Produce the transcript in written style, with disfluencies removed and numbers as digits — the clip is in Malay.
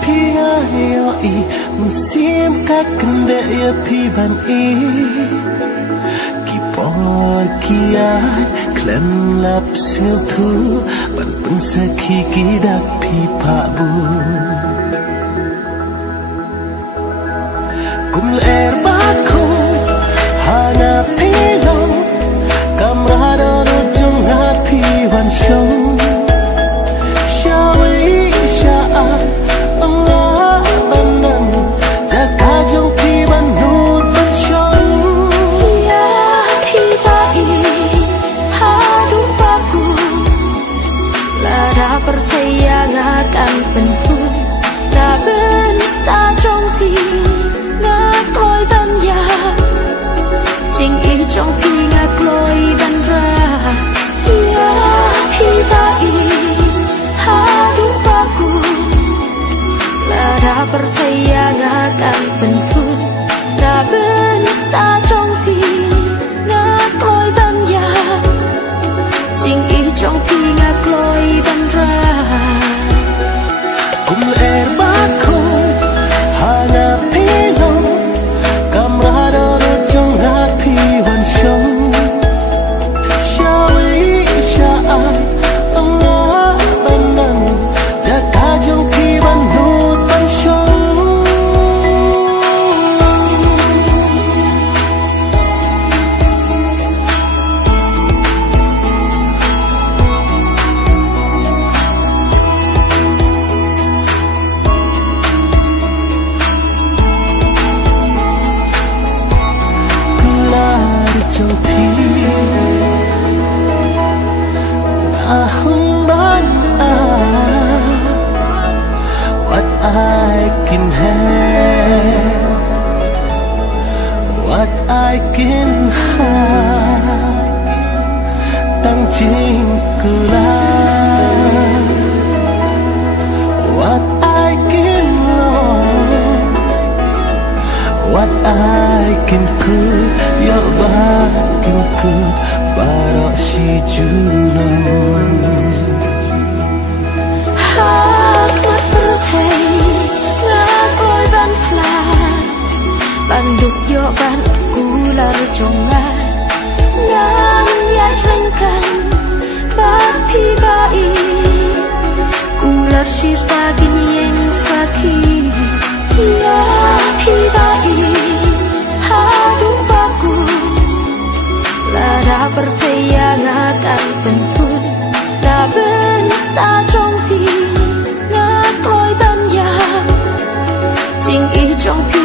phi ngay oi mun sim ka kende ya phi ban e ki por ki ai klem lap sil thu ban pun sakhi ki dak phi pha bu kum er ba ko hana phi long kamrada no jong ha phi wan shong pertayangan pentul la ben ta trong phi ngã cõi ban ya chính ý trong phi ngã cõi ban ra ya phi ta i ha du pa ku la da pertayangan pentul la ben ta trong phi ngã cõi ban ya chính ý trong phi ngã cõi ban ra kum er ba ko hana phi long kamrada no jong ha phi wan shong shawi sha anga banan jaka jong phi ban no ban shong trong phi hung ban what I can have what I can have tăng chính cứ là what I can love what I can could your back can could baro si junon hak mat perthei nga koi ban pla ban duk yo ban kular jonga ngang yai rengkan ba phi ba i kular shifa ginyeng sakhi ya phi ba i pertayangan pentul la ben ta trong phi ngã cõi ban ya chính ý trong phi